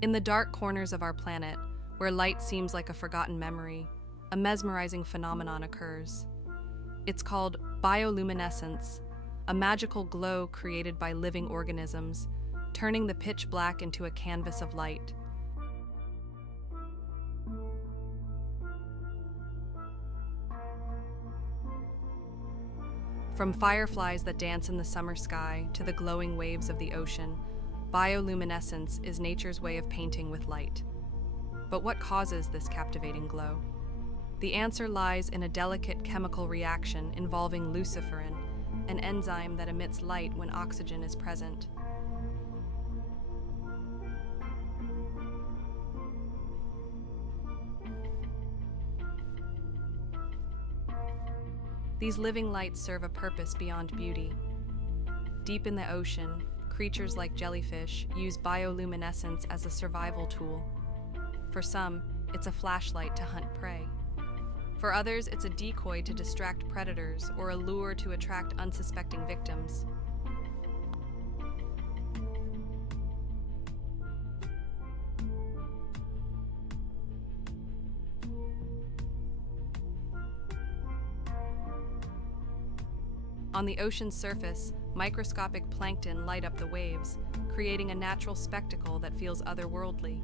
In the dark corners of our planet, where light seems like a forgotten memory, a mesmerizing phenomenon occurs. It's called bioluminescence, a magical glow created by living organisms, turning the pitch black into a canvas of light. From fireflies that dance in the summer sky to the glowing waves of the ocean, bioluminescence is nature's way of painting with light. But what causes this captivating glow? The answer lies in a delicate chemical reaction involving luciferin, an enzyme that emits light when oxygen is present. These living lights serve a purpose beyond beauty. Deep in the ocean, creatures like jellyfish use bioluminescence as a survival tool. For some, it's a flashlight to hunt prey. For others, it's a decoy to distract predators or a lure to attract unsuspecting victims. On the ocean's surface, microscopic plankton light up the waves, creating a natural spectacle that feels otherworldly.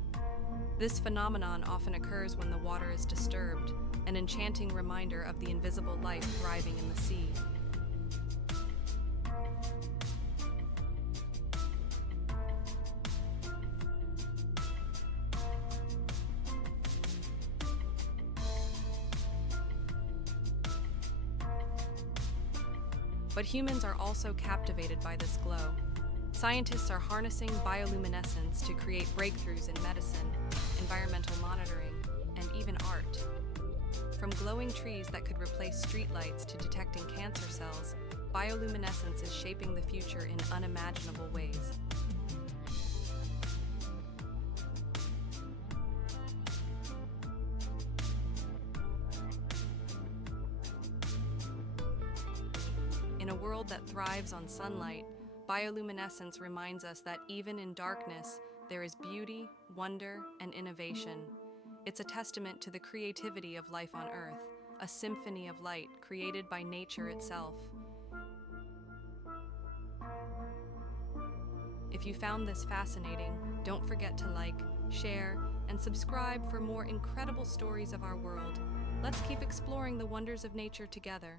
This phenomenon often occurs when the water is disturbed, an enchanting reminder of the invisible life thriving in the sea. But humans are also captivated by this glow. Scientists are harnessing bioluminescence to create breakthroughs in medicine, environmental monitoring, and even art. From glowing trees that could replace streetlights to detecting cancer cells, bioluminescence is shaping the future in unimaginable ways. In a world that thrives on sunlight, bioluminescence reminds us that even in darkness, there is beauty, wonder, and innovation. It's a testament to the creativity of life on Earth, a symphony of light created by nature itself. If you found this fascinating, don't forget to like, share, and subscribe for more incredible stories of our world. Let's keep exploring the wonders of nature together.